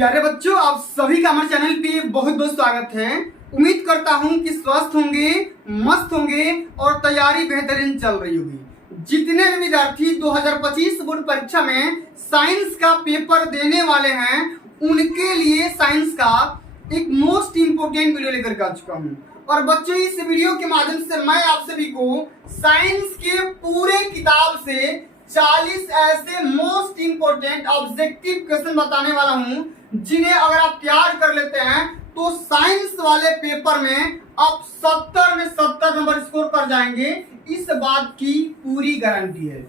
प्यारे बच्चों, आप सभी का हमारे चैनल पे बहुत बहुत स्वागत है। उम्मीद करता हूँ कि स्वस्थ होंगे, मस्त होंगे और तैयारी बेहतरीन चल रही होगी। जितने भी विद्यार्थी 2025 बोर्ड परीक्षा में साइंस का पेपर देने वाले हैं, उनके लिए साइंस का एक मोस्ट इम्पोर्टेंट वीडियो लेकर के आ चुका हूँ। और बच्चों, इस वीडियो के माध्यम से मैं आप सभी को साइंस के पूरे किताब से 40 ऐसे मोस्ट इंपोर्टेंट ऑब्जेक्टिव क्वेश्चन बताने वाला हूं, जिन्हें अगर आप तैयार कर लेते हैं तो साइंस वाले पेपर में आप 70 में 70 नंबर स्कोर कर जाएंगे। इस बात की पूरी गारंटी है।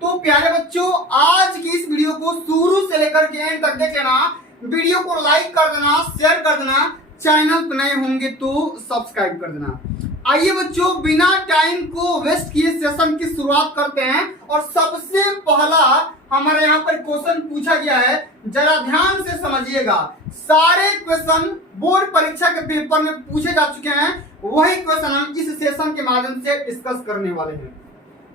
तो प्यारे बच्चों, आज की इस वीडियो को शुरू से लेकर के एंड तक देख लेना। वीडियो को लाइक कर देना, शेयर कर देना, चैनल पर नए होंगे तो सब्सक्राइब कर देना। आइए बच्चों, बिना टाइम को वेस्ट किए सेशन की शुरुआत करते हैं। और सबसे पहला हमारे यहाँ पर क्वेश्चन पूछा गया है, जरा ध्यान से समझिएगा। सारे क्वेश्चन बोर्ड परीक्षा के पेपर में पूछे जा चुके हैं, वही क्वेश्चन हम इस सेशन के माध्यम से डिस्कस करने वाले हैं।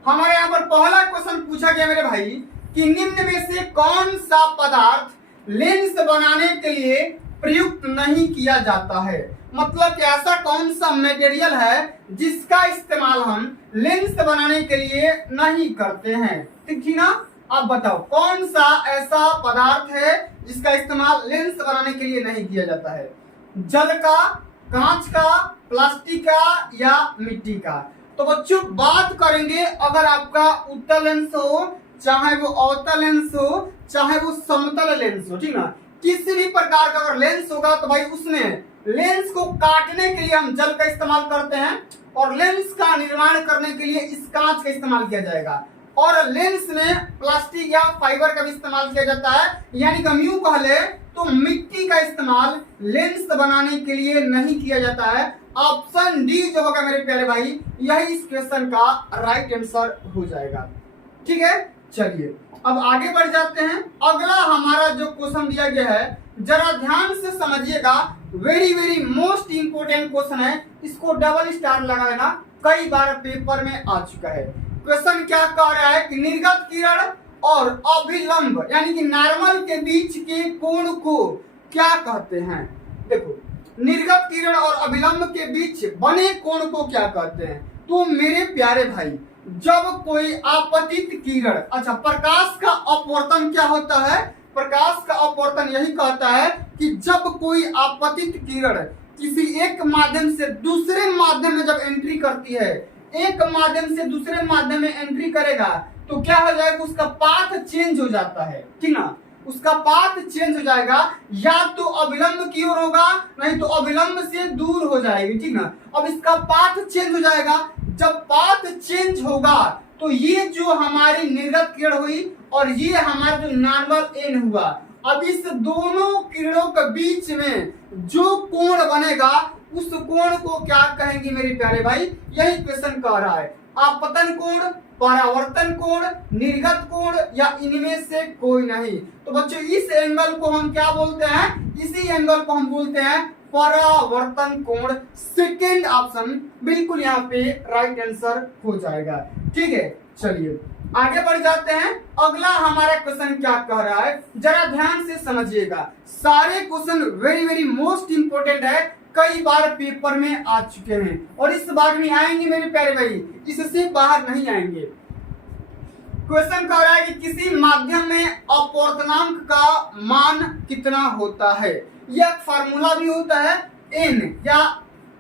हमारे यहाँ पर पहला क्वेश्चन पूछा गया मेरे भाई कि निम्न में से कौन सा पदार्थ लेंस बनाने के लिए प्रयुक्त नहीं किया जाता है। मतलब कि ऐसा कौन सा मटेरियल है जिसका इस्तेमाल हम लेंस बनाने के लिए नहीं करते हैं। ठीक ना, आप बताओ कौन सा ऐसा पदार्थ है जिसका इस्तेमाल लेंस बनाने के लिए नहीं किया जाता है। जल का, कांच का, प्लास्टिक का या मिट्टी का। तो बच्चों, बात करेंगे अगर आपका उत्तल लेंस हो, चाहे वो अवतल लेंस हो, चाहे वो समतल लेंस हो, ठीक ना, किसी भी प्रकार का अगर लेंस होगा तो भाई उसमें लेंस को काटने के लिए हम जल का इस्तेमाल करते हैं और लेंस का निर्माण करने के लिए इस कांच का इस्तेमाल किया जाएगा। और लेंस में प्लास्टिक या फाइबर का भी इस्तेमाल किया जाता है। यानी कि हम यूं कह ले तो मिट्टी का इस्तेमाल लेंस बनाने के लिए नहीं किया जाता है। ऑप्शन डी जो होगा मेरे प्यारे भाई, यही इस क्वेश्चन का राइट आंसर हो जाएगा। ठीक है, चलिए अब आगे बढ़ जाते हैं। अगला हमारा जो क्वेश्चन दिया गया है, जरा ध्यान से समझिएगा। Very very most important question है, इसको डबल स्टार लगा लेना, कई बार पेपर में आ चुका है। क्वेश्चन क्या कह रहा है कि निर्गत किरण और अभिलंब यानी कि नॉर्मल के बीच के कोण को क्या कहते हैं। देखो, निर्गत किरण और अभिलंब के बीच बने कोण को क्या कहते हैं। तो मेरे प्यारे भाई, जब कोई आपतित किरण, अच्छा, प्रकाश का अपवर्तन क्या होता है। प्रकाश का अपवर्तन यही कहता है कि जब कोई आपतित किरण किसी एक माध्यम से दूसरे माध्यम में जब एंट्री करती है, एक माध्यम से दूसरे माध्यम में एंट्री करेगा तो क्या हो जाएगा, उसका पाथ चेंज हो जाता है। ठीक ना, उसका पाथ चेंज हो जाएगा, या तो अभिलंब की ओर होगा, नहीं तो अभिलंब से दूर हो जाएगी। ठीक ना, अब इसका पाथ चेंज हो जाएगा। जब पाथ चेंज होगा तो ये जो हमारी निर्गत किरण हुई और ये हमारा जो नॉर्मल एन हुआ, अब इस दोनों किरणों के बीच में जो कोण बनेगा उस कोण को क्या कहेंगे मेरे प्यारे भाई। यही क्वेश्चन कह रहा है, आपतन कोण, परावर्तन कोण, निर्गत कोण या इनमें से कोई नहीं। तो बच्चों, इस एंगल को हम क्या बोलते हैं, इसी एंगल को हम बोलते हैं परावर्तन कोण। सेकेंड ऑप्शन बिल्कुल यहाँ पे राइट आंसर हो जाएगा। ठीक है, चलिए आगे बढ़ जाते हैं। अगला हमारा क्वेश्चन क्या कह रहा है, जरा ध्यान से समझिएगा। सारे question very very most important है, कई बार पेपर में आ चुके हैं और इस बार भी आएंगे मेरे प्यारे भाई, इससे बाहर नहीं आएंगे। क्वेश्चन कह रहा है कि किसी माध्यम में अपवर्तनांक का मान कितना होता है। यह फार्मूला भी होता है एन या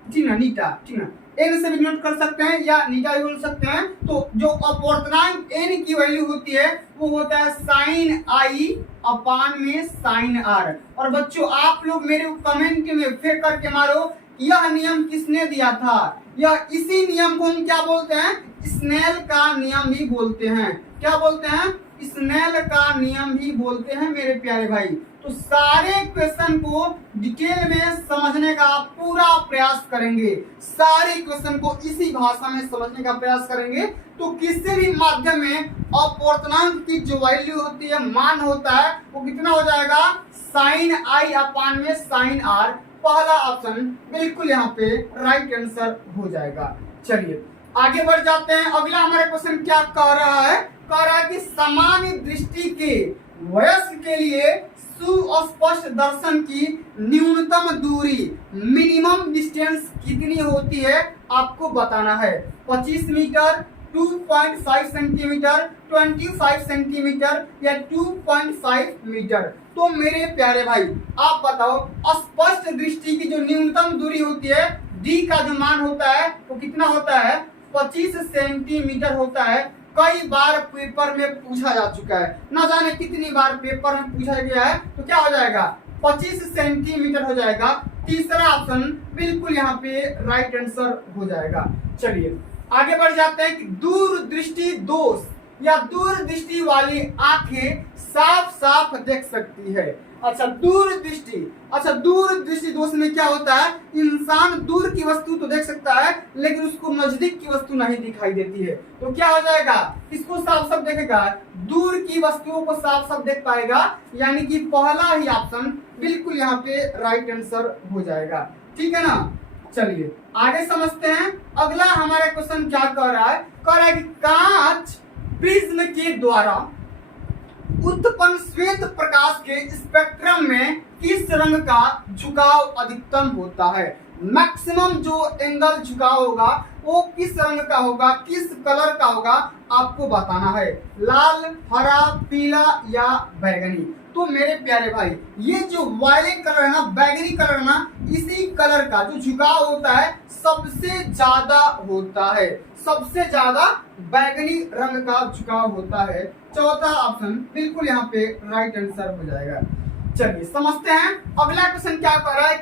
नीटा, ठीक ना, एन से भी नोट कर सकते हैं या नीटा भी बोल सकते हैं। तो जो अपवर्तनांक एन की वैल्यू होती है वो होता है साइन आई अपान में साइन आर। और बच्चों, आप लोग मेरे कमेंट में फेंक करके मारो, यह नियम किसने दिया था। यह इसी नियम को हम क्या बोलते हैं, स्नेल का नियम भी बोलते हैं। क्या बोलते हैं, स्नेल का नियम भी बोलते हैं मेरे प्यारे भाई। तो सारे क्वेश्चन को डिटेल में समझने का पूरा प्रयास करेंगे, सारे क्वेश्चन को इसी भाषा में समझने का प्रयास करेंगे। तो किसी भी माध्यम में अपवर्तनांक की जो वैल्यू होती है, मान होता है, वो कितना हो जाएगा, साइन आई अपान में साइन आर। पहला ऑप्शन बिल्कुल यहाँ पे राइट आंसर हो जाएगा। चलिए आगे बढ़ जाते हैं। अगला हमारा क्वेश्चन क्या कह रहा है, कह रहा है कि सामान्य दृष्टि के वयस्क के लिए स्पष्ट दर्शन की न्यूनतम दूरी मिनिमम डिस्टेंस कितनी होती है आपको बताना है। 25 मीटर, 2.5 सेंटीमीटर, 25 सेंटीमीटर या 2.5 मीटर। तो मेरे प्यारे भाई आप बताओ, स्पष्ट दृष्टि की जो न्यूनतम दूरी होती है डी का जो मान होता है वो कितना होता है, 25 सेंटीमीटर होता है। कई बार पेपर में पूछा जा चुका है, ना जाने कितनी बार पेपर में पूछा गया है। तो क्या हो जाएगा, 25 सेंटीमीटर हो जाएगा। तीसरा ऑप्शन बिल्कुल यहाँ पे राइट आंसर हो जाएगा। चलिए आगे बढ़ जाते हैं कि दूरदृष्टि दोष या दूरदृष्टि वाली आंखें साफ साफ देख सकती है। अच्छा दूरदृष्टि दोष में क्या होता है, इंसान दूर की वस्तु तो देख सकता है लेकिन उसको नजदीक की वस्तु नहीं दिखाई देती है। तो क्या हो जाएगा, किसको साफ साफ देखेगा, दूर की वस्तुओं को साफ साफ देख पाएगा, यानी कि पहला ही ऑप्शन बिल्कुल यहाँ पे राइट आंसर हो जाएगा। ठीक है ना। चलिए आगे समझते हैं। अगला हमारा क्वेश्चन क्या कह रहा है, कि कांच प्रिज्म के द्वारा उत्पन्न श्वेत प्रकाश के स्पेक्ट्रम में किस रंग का झुकाव अधिकतम होता है। मैक्सिमम जो एंगल झुकाव होगा वो किस रंग का होगा, किस कलर का होगा आपको बताना है, लाल, हरा, पीला या बैगनी। तो मेरे प्यारे भाई ये जो वायलेट कलर है ना, बैगनी कलर है ना, इसी कलर का जो झुकाव होता है सबसे ज्यादा होता है, सबसे ज्यादा बैगनी रंग का झुकाव होता है। चौथा ऑप्शन बिल्कुल यहाँ पे राइट आंसर हो जाएगा। चलिए समझते हैं अगला क्वेश्चन क्या कर रहा है,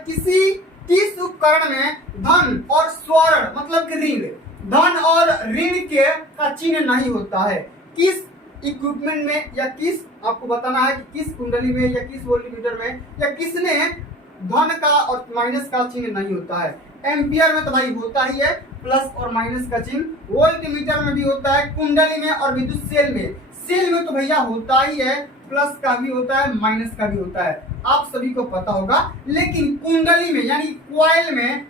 किस उपकरण में धन और स्वर्ण मतलब कि ऋण, धन और ऋण के का चिन्ह नहीं होता है। किस इक्विपमेंट में या किस, आपको बताना है कि किस कुंडली में या किस वोल्टमीटर में या किसमें धन का और माइनस का चिन्ह नहीं होता है। एम्पियर में तो भाई होता ही है प्लस और माइनस का चिन्ह, वोल्टमीटर में भी होता है, कुंडली में और विद्युत सेल में तो भैया होता ही है, प्लस का भी होता है माइनस का भी होता है, आप सभी को पता होगा। लेकिन कुंडली में यानी कॉइल में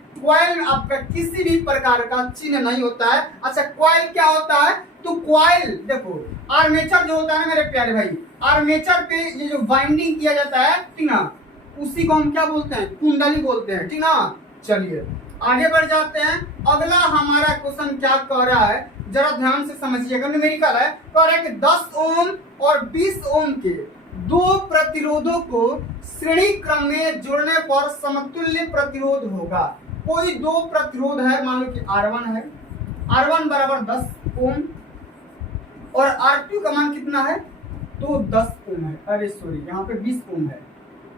आपका किसी भी प्रकार का चिन्ह नहीं होता है। अच्छा कॉइल क्या होता है, तो कॉइल देखो आर्मेचर जो होता है मेरे प्यारे भाई, आर्मेचर पे ये जो वाइंडिंग किया जाता है ठीक ना, उसी को हम क्या बोलते हैं, कुंडली बोलते हैं। ठीक ना। चलिए आगे बढ़ जाते हैं। अगला हमारा क्वेश्चन क्या कह रहा है, जरा ध्यान से समझिएगा, न्यूमेरिकल है। कह रहा है कि 10 ओम और 20 ओम के दो प्रतिरोधों को श्रेणी क्रम में जोड़ने पर समतुल्य प्रतिरोध होगा। कोई दो प्रतिरोध है, मान लो कि R1 है, R1 बराबर 10 ओम और R2 का मान कितना है, तो 10 ओम है, अरे सॉरी यहाँ पे 20 ओम है।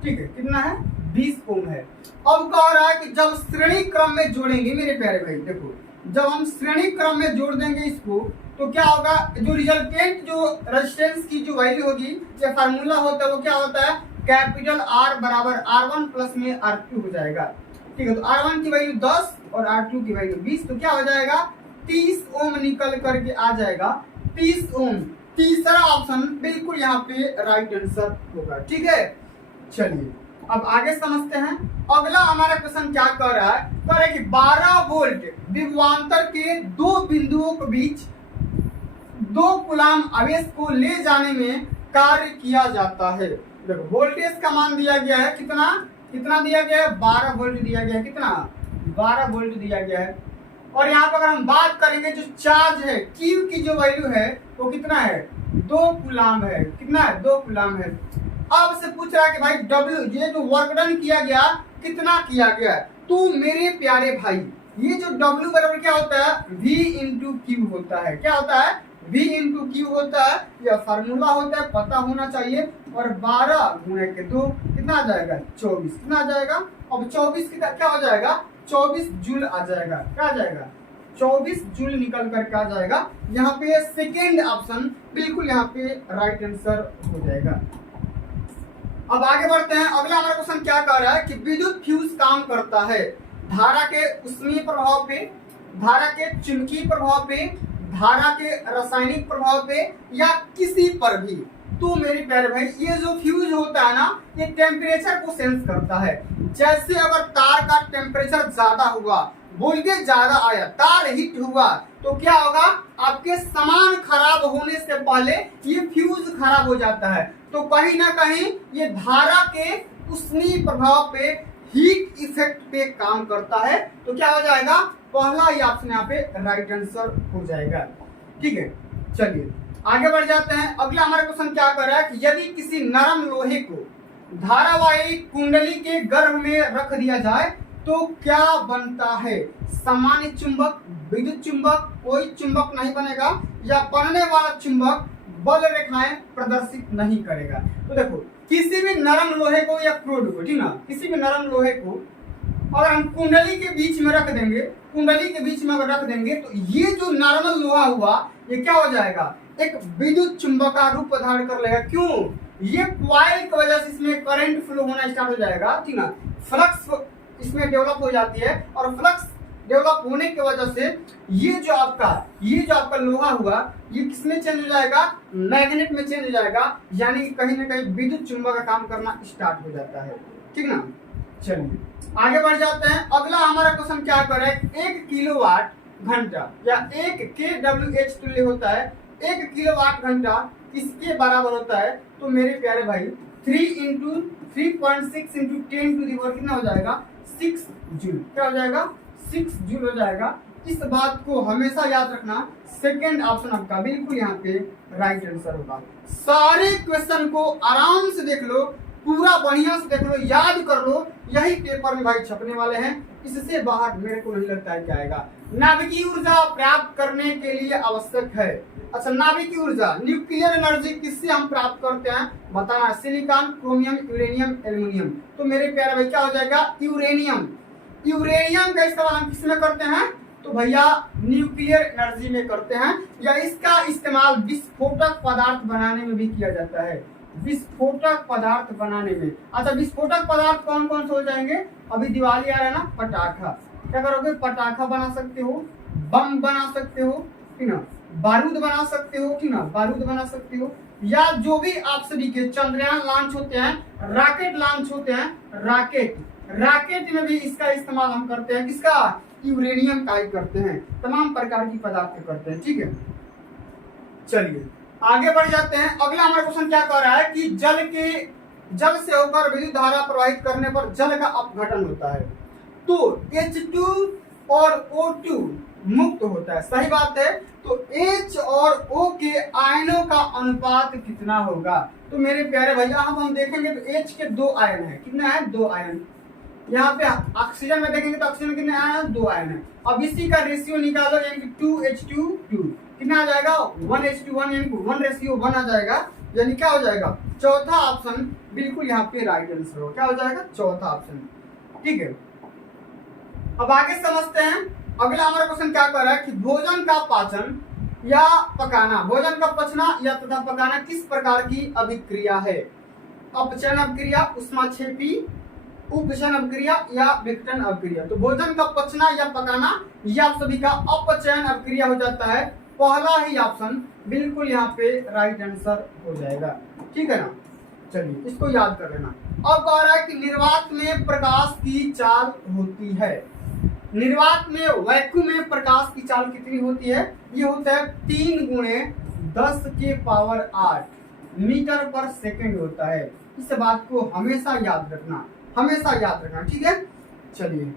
ठीक है, कितना है, 20 ओम है। अब कह रहा है कि जब श्रेणी क्रम में जोड़ेंगे मेरे प्यारे भाई, देखो जब हम श्रेणी क्रम में जोड़ देंगे इसको तो क्या होगा, जो रिजल्टेंट जो रेजिस्टेंस की जो वैल्यू होगी या फार्मूला होता है वो क्या होता है, कैपिटल R बराबर R1 प्लस में R2 हो जाएगा। ठीक है, तो R1 की वैल्यू 10 और R2 की वैल्यू 20, तो क्या हो जाएगा, 30 ओम निकल करके आ जाएगा, 30 ओम। तीसरा ऑप्शन बिल्कुल यहाँ पे राइट आंसर होगा। ठीक है। चलिए अब आगे समझते हैं। अगला हमारा क्वेश्चन क्या कर रहा है, कह रहा है कि 12 वोल्ट विभवांतर के दो बिंदुओं के बीच 2 कूलाम आवेश को ले जाने में कार्य किया जाता है। देखो वोल्टेज का मान दिया गया है, कितना दिया गया है, 12 वोल्ट दिया गया है, कितना 12 वोल्ट दिया गया है। और यहाँ पर अगर हम बात करेंगे जो चार्ज है Q की जो वैल्यू है वो कितना है, 2 कूलाम है, कितना है, 2 कूलाम है। अब से पूछ रहा है कि भाई W ये जो वर्क डन किया गया कितना किया गया है, तो मेरे प्यारे भाई ये जो W बराबर क्या होता है, V इंटू क्यू होता है। क्या होता है, V इंटू क्यू होता है, यह फार्मूला होता है, पता होना चाहिए। और 12 गुणे के 2 कितना आ जाएगा, 24, कितना आ जाएगा, अब 24 की क्या हो जाएगा, 24 जूल आ जाएगा। क्या आ जाएगा, 24 जूल निकल करके आ जाएगा। यहाँ पे सेकेंड ऑप्शन बिल्कुल यहाँ पे राइट आंसर हो जाएगा। अब आगे बढ़ते हैं। अगला हमारा क्वेश्चन क्या कह रहा है कि विद्युत फ्यूज काम करता है धारा के उष्मीय प्रभाव पे, धारा के चुंबकीय प्रभाव पे, धारा के रासायनिक प्रभाव पे या किसी पर भी। तो मेरे प्यारे भाई ये जो फ्यूज होता है ना, ये टेम्परेचर को सेंस करता है। जैसे अगर तार का टेम्परेचर ज्यादा हुआ, वोल्टेज ज्यादा आया, तार हिट हुआ, तो क्या होगा, आपके सामान खराब होने से पहले ये फ्यूज खराब हो जाता है। तो कहीं ना कहीं ये धारा के उष्मीय प्रभाव पे, हीट इफेक्ट पे काम करता है। तो क्या हो जाएगा, पहला ही ऑप्शन यहाँ पे राइट आंसर हो जाएगा। ठीक है, चलिए आगे बढ़ जाते हैं। अगला हमारा क्वेश्चन क्या कर रहा है कि यदि किसी नरम लोहे को धारावाही कुंडली के गर्भ में रख दिया जाए तो क्या बनता है। सामान्य चुंबक, विद्युत चुंबक, कोई चुंबक नहीं बनेगा, या बनने वाला चुंबक बल रेखाएं प्रदर्शित नहीं करेगा। तो देखो, किसी भी नरम लोहे को या क्रूड को, ठीक ना, किसी भी नरम लोहे को अगर हम कुंडली के बीच में रख देंगे, कुंडली के बीच में अगर रख देंगे, तो ये जो नॉर्मल लोहा हुआ, ये क्या हो जाएगा, एक विद्युत चुंबक का रूप धारण कर लेगा। क्यों, ये कॉइल की वजह से इसमें करंट फ्लो होना स्टार्ट हो जाएगा, ठीक ना, फ्लक्स इसमें डेवलप हो जाती है, और फ्लक्स डेवलप होने की वजह से ये जो आपका लोहा हुआ, ये किसमें चेंज हो जाएगा, मैग्नेट में चेंज हो जाएगा, यानी कि कहीं ना कहीं विद्युत चुंबक का काम करना स्टार्ट हो जाता है। ठीक ना, चलिए आगे बढ़ जाते हैं। अगला हमारा क्वेश्चन क्या कर रहा है, 1 किलोवाट घंटा या 1 kWh तुल्य होता है। 1 किलोवाट घंटा किसके बराबर होता है। तो मेरे प्यारे भाई 3 × 3.6 × 10⁻⁴ कितना हो जाएगा, 6 जूल। क्या हो जाएगा, 6 जूल हो जाएगा। इस बात को हमेशा याद रखना, सेकेंड ऑप्शन आपका बिल्कुल यहाँ पे राइट आंसर होगा। सारे क्वेश्चन को आराम से देख लो, पूरा बढ़िया से देख लो, याद कर लो, यही पेपर में भाई छपने वाले हैं। इससे बाहर मेरे को नहीं लगता है क्या आएगा। नाभिकीय ऊर्जा प्राप्त करने के लिए आवश्यक है। अच्छा, नाभिकीय ऊर्जा, न्यूक्लियर एनर्जी किससे हम प्राप्त करते हैं, बताना। Silicon, chromium, uranium, aluminium. तो मेरे प्यारे भाई क्या हो जाएगा, यूरेनियम। यूरेनियम का इस्तेमाल हम किस में करते हैं, तो भैया न्यूक्लियर एनर्जी में करते हैं, या इसका इस्तेमाल विस्फोटक पदार्थ बनाने में भी किया जाता है। विस्फोटक पदार्थ बनाने में। अच्छा, विस्फोटक पदार्थ कौन कौन से हो जाएंगे, अभी दिवाली आ रहा है ना, पटाखा। क्या करोगे, पटाखा बना सकते हो, बम बना सकते हो, ठीक ना, बारूद बना सकते हो, ठीक ना, बारूद बना सकते हो, या जो भी आप सभी के चंद्रयान लॉन्च होते हैं, रॉकेट लॉन्च होते हैं, रॉकेट में भी इसका इस्तेमाल हम करते हैं। किसका, यूरेनियम का ही करते हैं। तमाम प्रकार की पदार्थ करते हैं। ठीक है, चलिए आगे बढ़ जाते हैं। अगला हमारा क्वेश्चन क्या कह रहा है कि जल से होकर विद्युत धारा प्रवाहित करने पर जल का अपघटन होता है, तो H2 और O2 मुक्त होता है। सही बात है। तो H और O के आयनों का अनुपात कितना होगा। तो मेरे प्यारे भैया हम देखेंगे तो H के 2 आयन है। कितना है, 2 आयन। यहाँ पे ऑक्सीजन में देखेंगे तो ऑक्सीजन कितने आयन है, 2 आयन है। अब इसी का रेशियो निकालो, यानी कि 2H2 कितना आ जाएगा, 1H1, यानी कि 1:1 आ जाएगा। यानी क्या हो जाएगा, चौथा ऑप्शन बिल्कुल यहाँ पे राइट आंसर हो। क्या हो जाएगा, चौथा ऑप्शन। ठीक है, अब आगे समझते हैं। अगला हमारा क्वेश्चन क्या कर रहा है कि भोजन का पाचन या पकाना, भोजन का पचना या तथा पकाना किस प्रकार की अभिक्रिया है। अपचयन अभिक्रिया, ऊष्माक्षेपी, उपचयन अभिक्रिया या विघटन अभिक्रिया। तो भोजन का पचना या पकाना, ये आप सभी का अपचयन अभिक्रिया हो जाता है। पहला ही ऑप्शन बिल्कुल यहाँ पे राइट आंसर हो जाएगा। ठीक है ना, चलिए इसको याद कर लेना। अब कह रहा है कि निर्वात में प्रकाश की चाल होती है। निर्वात में, वैक्यूम में प्रकाश की चाल कितनी होती है, ये होता है 3×10⁸ मीटर पर सेकंड होता है। इस बात को हमेशा याद रखना, हमेशा याद रखना। ठीक है, चलिए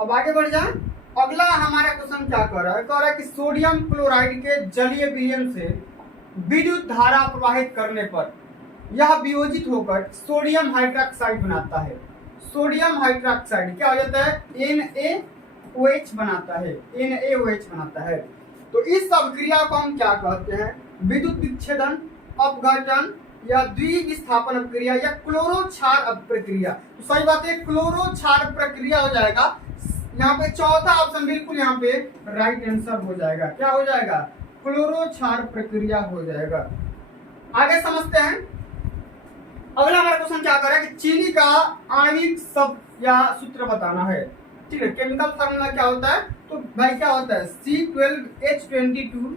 अब आगे बढ़ जाए। अगला हमारा क्वेश्चन क्या कर रहा है, कह रहा है कि सोडियम क्लोराइड के जलीय विलयन से विद्युत धारा प्रवाहित करने पर यह वियोजित होकर सोडियम हाइड्रोक्साइड बनाता है। सोडियम हाइड्रोक्साइड क्या हो जाता है, NaOH बनाता है, NaOH बनाता है। तो इस अभिक्रिया को हम क्या कहते हैं, विद्युत विच्छेदन, अपघटन या द्विविस्थापन अभिक्रिया या क्लोरो क्षार प्रक्रिया। तो सही बात है, क्लोरो क्षार प्रक्रिया हो जाएगा। यहाँ पे चौथा ऑप्शन बिल्कुल यहाँ पे राइट आंसर हो जाएगा। क्या हो जाएगा, क्लोरो क्षार प्रक्रिया हो जाएगा। आगे समझते हैं। अगला हमारा क्वेश्चन क्या कर रहा है कि चीनी का आणविक शब्द या सूत्र बताना है। ठीक है, केमिकल फार्मूला क्या होता है, तो भाई क्या होता है, C12H22,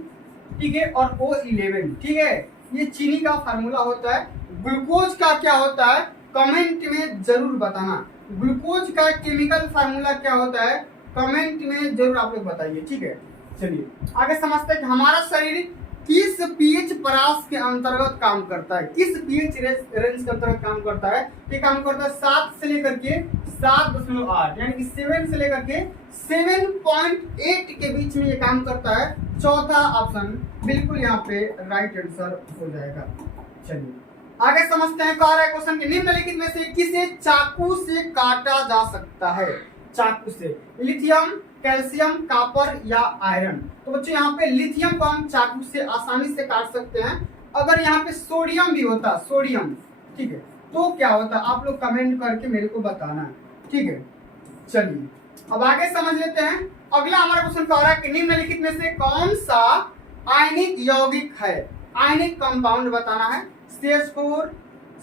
ठीक है, और O11, ठीक है। ये चीनी का फार्मूला होता है। ग्लूकोज का क्या होता है कमेंट में जरूर बताना। ग्लूकोज का केमिकल फार्मूला क्या होता है कमेंट में जरूर आप लोग बताइए, ठीक है। चलिए आगे समझते हैं कि हमारा शरीर किस पीएच परास के अंतर्गत काम करता है, किस पीएच रेंज के अंतर्गत काम करता है। ये काम करता है 7 से लेकर के 7.8 यानी कि 7 से लेकर के 7.8 के बीच में ये काम करता है। चौथा ऑप्शन बिल्कुल यहाँ पे राइट आंसर हो जाएगा। चलिए आगे समझते हैं कह रहा है क्वेश्चन के निम्नलिखित में से किसे चाकू से काटा जा सकता है। चाकू से लिथियम, कैल्शियम, कॉपर या आयरन। तो बच्चों यहाँ पे लिथियम को हम चाकू से आसानी से काट सकते हैं। अगर यहाँ पे सोडियम भी होता, सोडियम, ठीक है, तो क्या होता आप लोग कमेंट करके मेरे को बताना, ठीक है। चलिए अब आगे समझ लेते हैं। अगला हमारा क्वेश्चन कह रहा है कि निम्नलिखित में से कौन सा आयनिक यौगिक है, आयनिक कंपाउंड बताना है। CH4,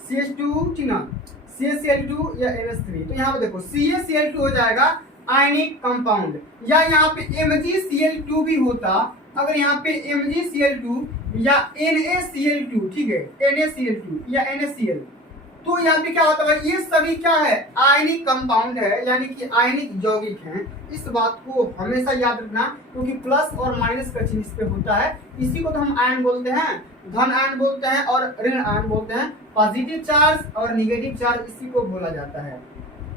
CH2, ठीक ना, CaCl2 या NH3। तो यहाँ पे देखो CaCl2 हो जाएगा आयनिक कंपाउंड, या यहाँ पे MgCl2 भी होता। अगर यहाँ पे MgCl2 या NaCl2, ठीक है, NaCl2 या NaCl, तो यहाँ पे क्या होता है ये सभी क्या है आयनिक कंपाउंड है, यानी कि आयनिक यौगिक हैं। इस बात को हमेशा याद रखना क्योंकि प्लस और माइनस का चिन्ह इस पे होता है। इसी को तो हम आयन बोलते हैं, धन आयन बोलते हैं और ऋण आयन बोलते हैं। पॉजिटिव चार्ज और निगेटिव चार्ज इसी को बोला जाता है,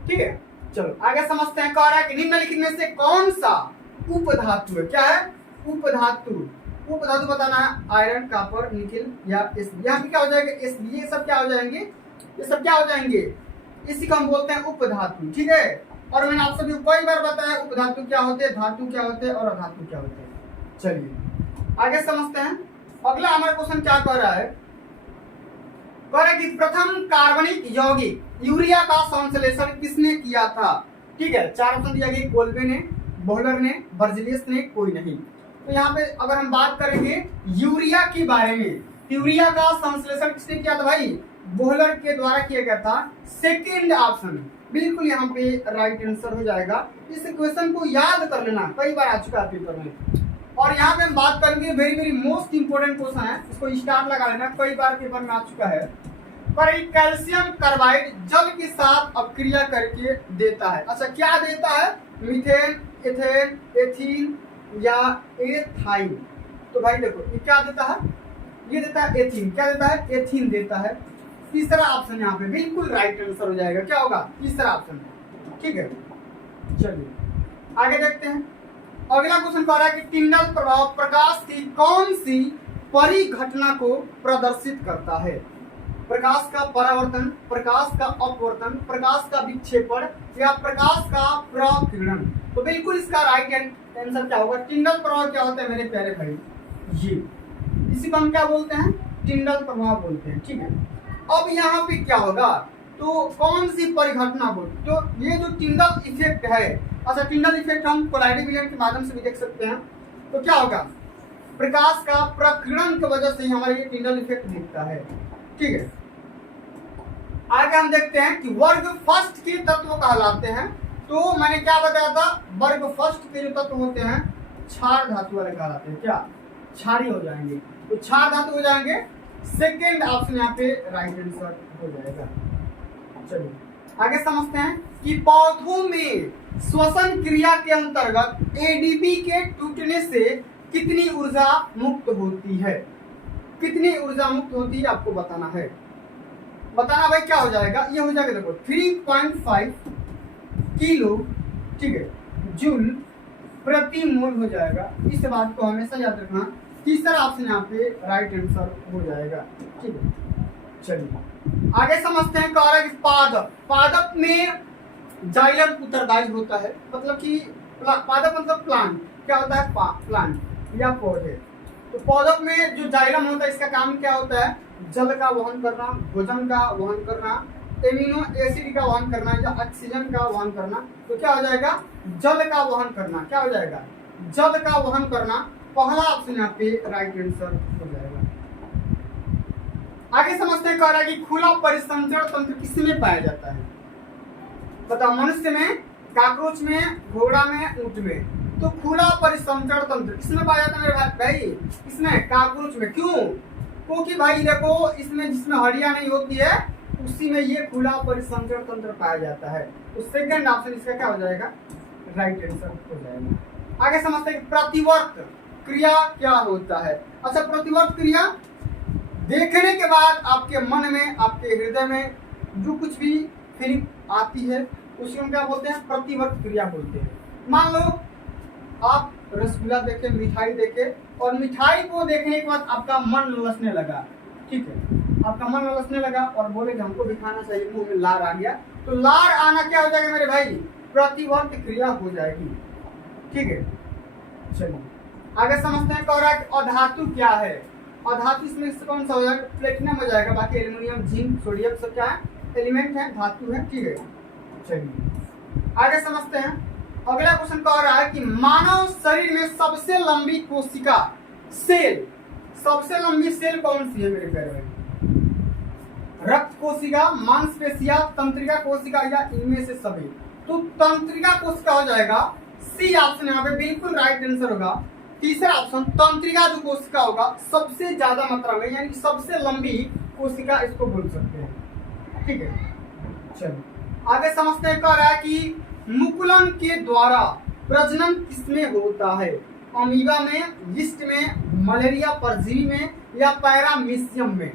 ठीक है। चलो आगे समझते हैं। कह रहा है कि निम्नलिखित में से कौन सा उपधातु है, क्या है उपधातु। उपधातु बताना है आयरन, कॉपर, निकेल या Sb। यहाँ पे क्या हो जाएगा Sb, ये सब क्या हो जाएंगे, ये सब क्या हो जाएंगे, इसी को हम बोलते हैं उपधातु, ठीक है। और मैंने आप सभी को कई बार बताया उपधातु क्या होते हैं, धातु क्या होते हैं और अधातु क्या होते हैं। चलिए आगे समझते हैं। अगला हमारा क्वेश्चन क्या कह रहा है, कह रहा है कि प्रथम कार्बनिक यौगिक यूरिया का संश्लेषण किसने किया था। ठीक है, 4 ऑप्शन दिया गया, कोल्बे ने, बोहलर ने, बर्जेलियस ने, कोई नहीं। तो यहाँ पे अगर हम बात करेंगे यूरिया के बारे में, यूरिया का संश्लेषण किसने किया था भाई, बोहलर के द्वारा किया गया था। सेकेंड ऑप्शन बिल्कुल यहाँ पे राइट आंसर हो जाएगा। इस क्वेश्चन को याद कर लेना, कई बार आ चुका है पेपर में। और यहाँ पे हम बात करेंगे very very most important question है, इसको स्टार लगा लेना, कई बार पेपर में आ चुका है। पर कैल्शियम कार्बाइड जल के साथ अपक्रिया करके देता है। अच्छा क्या देता है, मीथेन, एथेन, एथीन या एथाइन। तो भाई देखो ये क्या देता है, ये देता है एथीन। क्या देता है, एथीन देता है। तीसरा ऑप्शन यहाँ पे बिल्कुल राइट आंसर हो जाएगा। क्या होगा, तीसरा ऑप्शन, ठीक है। चलिए आगे देखते हैं। अगला क्वेश्चन कह रहा है कि टिंडल प्रभाव प्रकाश की कौन सी परिघटना को प्रदर्शित करता है। प्रकाश का परावर्तन, प्रकाश का अपवर्तन, प्रकाश का विक्षेपण या प्रकाश का प्रकिरण। तो बिल्कुल इसका राइट आंसर क्या होगा, टिंडल प्रभाव क्या होता है मेरे प्यारे भाई, ये इसी को हम क्या बोलते हैं, टिंडल प्रभाव बोलते हैं, ठीक है। अब यहाँ पे क्या होगा, तो कौन सी परिघटना बोलते, तो ये जो टिंडल इफेक्ट है। अच्छा टिंडल इफेक्ट हम कोलाइडल विलयन के माध्यम से भी देख सकते हैं। तो क्या होगा, प्रकाश का प्रकिरण की वजह से हमारे ये टिंडल इफेक्ट दिखता है, ठीक है। आगे हम देखते हैं कि वर्ग फर्स्ट के तत्व कहलाते हैं। तो मैंने क्या बताया था, वर्ग फर्स्ट के जो तत्व होते हैं क्षार धातु वाले कहलाते हैं। क्या, क्षारी हो जाएंगे, तो क्षार धातु हो जाएंगे। सेकेंड ऑप्शन यहाँ पे राइट आंसर हो जाएगा। चलिए आगे समझते हैं कि पौधों में श्वसन क्रिया के अंतर्गत एडीपी के टूटने से कितनी ऊर्जा मुक्त होती है। कितनी ऊर्जा मुक्त होती है आपको बताना है। बताना भाई क्या हो जाएगा, ये हो जाएगा देखो 3.5 किलो, ठीक है, जूल प्रति मोल हो जाएगा। इस बात को हमेशा याद रखना। तीसरा ऑप्शन यहाँ पे राइट आंसर हो जाएगा, ठीक है। चलिए आगे समझते हैं। कह रहा है कि पादप, पादप में जाइलम उत्तरदायी होता है, मतलब कि पादप मतलब प्लांट। क्या होता है, प्लांट या पौधे। तो पौधों में जो जाइलम होता है इसका काम क्या होता है, जल का वहन करना, भोजन का वहन करना, एमिनो एसिड का वहन करना या ऑक्सीजन का वहन करना। तो क्या हो जाएगा, जल का वहन करना। क्या हो जाएगा, जल का वहन करना। पहला ऑप्शन यहाँ पे राइट आंसर हो जाएगा। आगे समझते हैं। कह रहा है कि खुला परिसंचरण तंत्र किसमें पाया जाता है। बताओ, मनुष्य में, काकरोच में, घोड़ा में, ऊंट में। तो खुला परिसंचरण तंत्र किसमें पाया जाता है मेरे भाई, इसमें काकरोच में। क्यों, क्योंकि भाई देखो इसमें जिसमें हड्डियां नहीं होती है उसी में ये खुला परिसंचरण तंत्र पाया जाता है। तो सेकंड ऑप्शन इसका क्या हो जाएगा, राइट आंसर हो जाएगा। आगे समझते हैं प्रतिवर्त क्रिया क्या होता है। अच्छा, प्रतिवर्त क्रिया देखने के बाद आपके मन में, आपके हृदय में जो कुछ भी फीलिंग आती है उसी को क्या बोलते हैं, प्रतिवर्त क्रिया बोलते हैं। मान लो आप रसगुल्ला देखे, मिठाई देखे और मिठाई को देखने के बाद आपका मन ललचने लगा, ठीक है, आपका मन ललचने लगा और बोले कि हमको भी खाना चाहिए, मुंह में लार आ गया, तो लार आना क्या हो जाएगा मेरे भाई, प्रतिवर्त क्रिया हो जाएगी, ठीक है। चलिए आगे समझते हैं। कह रहा है अधातु क्या है। अधातु इसमें कौन सा हो जाएगा, प्लेटिनम हो जाएगा। बाकी एल्यूमिनियम, जिंक, सोडियम सब क्या है, एलिमेंट है, धातु है, ठीक है। चलिए आगे समझते हैं। अगला क्वेश्चन कह रहा है कि मानव शरीर में सबसे लंबी कोशिका सेल, सबसे लंबी सेल कौन सी है मेरे प्यारे भाई, रक्त कोशिका, मांसपेशिया, तंत्रिका कोशिका या इनमें से सभी। तो तंत्रिका कोशिका हो जाएगा, सी ऑप्शन यहाँ पे बिल्कुल राइट आंसर होगा। तीसरा ऑप्शन तंत्रिका जो कोशिका होगा सबसे ज्यादा मात्रा में, यानी कि सबसे लंबी कोशिका इसको बोल सकते हैं, ठीक है। चलो आगे समझते हैं। कह रहा है कि मुकुलन के द्वारा प्रजनन किसमें होता है, अमीबा में, यीस्ट में, मलेरिया परजीवी में या पैरामीशियम में।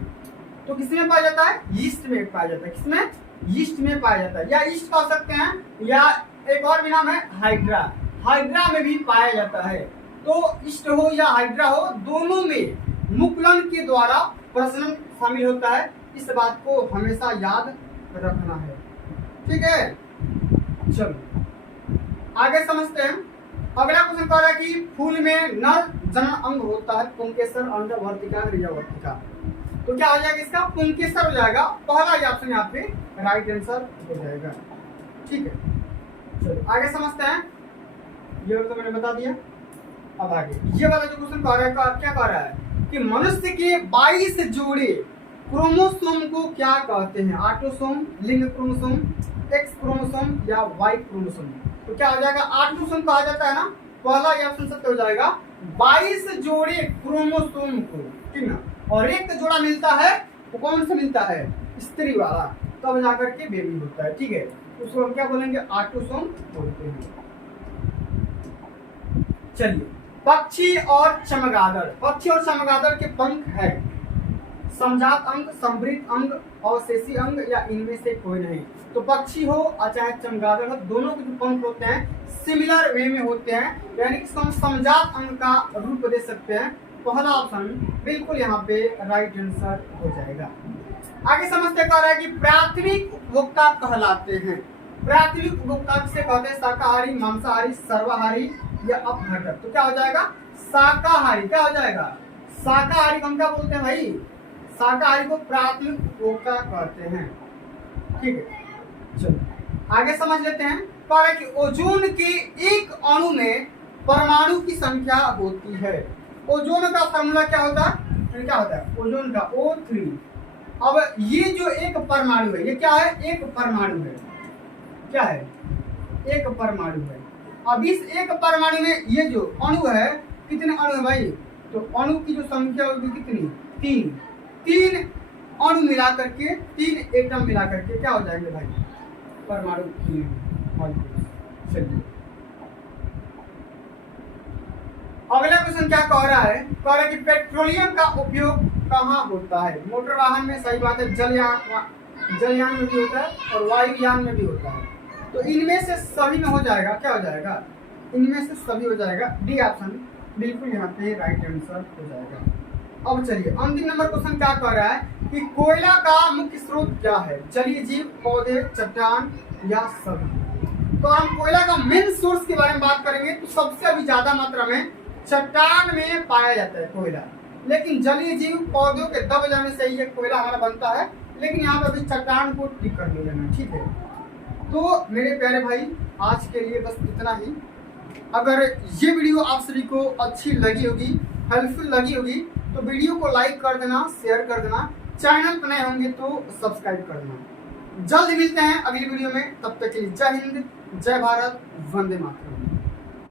तो किसमें पाया जाता है, यीस्ट में पाया जाता है। किसमें, यीस्ट में पाया जाता है, या यीस्ट कह सकते हैं, या एक और भी नाम है हाइड्रा, हाइड्रा में भी पाया जाता है। तो यीस्ट हो या हाइड्रा हो, दोनों में मुकुलन के द्वारा प्रजनन शामिल होता है। इस बात को हमेशा याद रखना है, ठीक है। चलो आगे समझते हैं। अगला क्वेश्चन कह रहा है कि फूल में नर जनन अंग होता है, पुंकेसर, अंडवर्तिका, ऋजवर्तिका। तो क्या हो जाएगा इसका, पुंकेसर हो जाएगा। पहला ही ऑप्शन यहाँ पे राइट आंसर हो जाएगा, ठीक है। चलो आगे समझते हैं। ये तो मैंने बता दिया। अब आगे ये वाला जो क्वेश्चन कह रहा है, क्या कह रहा है कि मनुष्य के 22 जोड़े क्रोमोसोम को क्या कहते हैं, ऑटोसोम, लिंग क्रोमोसोम, एक्स क्रोमोसोम या वाई क्रोमोसोम। तो क्या हो जाएगा, ऑटोसोम कहा जाता है ना, पहला ये ऑप्शन सत्य हो जाएगा। 22 जोड़े क्रोमोसोम को, ठीक ना, और एक जोड़ा मिलता है, वो कौन सा मिलता है, स्त्री वाला, तब जाकर के बेबी होता है, ठीक है। उसको हम क्या बोलेंगे, ऑटोसोम बोलते हैं। चलिए पक्षी और चमगादड़, पक्षी और चमगादड़ के पंख है, समजात अंग, संवृत अंग, अवशेषी अंग या इनमें से कोई नहीं। तो पक्षी हो और चाहे चमगादड़ हो, दोनों के जो पंख होते हैं सिमिलर वे में होते हैं, यानी कि हम समजात अंग का रूप दे सकते हैं। पहला ऑप्शन बिल्कुल यहाँ पे राइट आंसर हो जाएगा। आगे समझते कह रहा है कि प्राथमिक उपभोक्ता कहलाते हैं। प्राथमिक उपभोक्ता से कहते हैं शाकाहारी, मांसाहारी, सर्वाहारी या अपघटक। तो क्या हो जाएगा, शाकाहारी। क्या हो जाएगा, शाकाहारी। हम क्या बोलते हैं भाई, शाकाहारी को प्राथमिक उपभोक्ता कहते हैं, ठीक है। चलो आगे समझ लेते हैं। कह रहा है कि ओजोन के एक अणु में परमाणु की संख्या होती है। ओजोन का फॉर्मूला क्या होता है, क्या होता है, ओजोन का O3। अब ये जो एक परमाणु है, ये क्या है, एक परमाणु है, क्या है, एक परमाणु है। अब इस एक परमाणु में ये जो अणु है, कितने अणु है भाई, तो अणु की जो संख्या होगी कितनी, 3 अणु मिला करके, 3 एटम मिला करके क्या हो जाएंगे भाई, परमाणु। चलिए अगला क्वेश्चन क्या कह रहा है, कह रहा है कि पेट्रोलियम का उपयोग कहाँ होता है। मोटर वाहन में, सही बात है, जलयान में भी होता है और वायुयान में भी होता है। तो इनमें से सभी में हो जाएगा, क्या हो जाएगा, इनमें से सभी हो जाएगा। डी ऑप्शन बिल्कुल यहाँ पे राइट आंसर हो जाएगा। अब चलिए अंतिम नंबर क्वेश्चन क्या कह रहा है कि कोयला का मुख्य स्रोत क्या है, जलीय जीव, पौधे, चट्टान या सभी। तो हम कोयला का मेन सोर्स के बारे में बात करेंगे तो सबसे अभी ज्यादा मात्रा में चट्टान में पाया जाता है कोयला, लेकिन जलीय जीव, पौधों के दब जाने से ये कोयला हमारा बनता है। लेकिन यहाँ पे अभी चट्टान को ठीक कर लेना, ठीक है। तो मेरे प्यारे भाई आज के लिए बस इतना ही। अगर ये वीडियो आप सभी को अच्छी लगी होगी, हेल्पफुल लगी होगी, तो वीडियो को लाइक कर देना, शेयर कर देना, चैनल पर नए होंगे तो सब्सक्राइब कर देना। जल्द मिलते हैं अगली वीडियो में, तब तक के लिए जय हिंद, जय भारत, वंदे मातरम।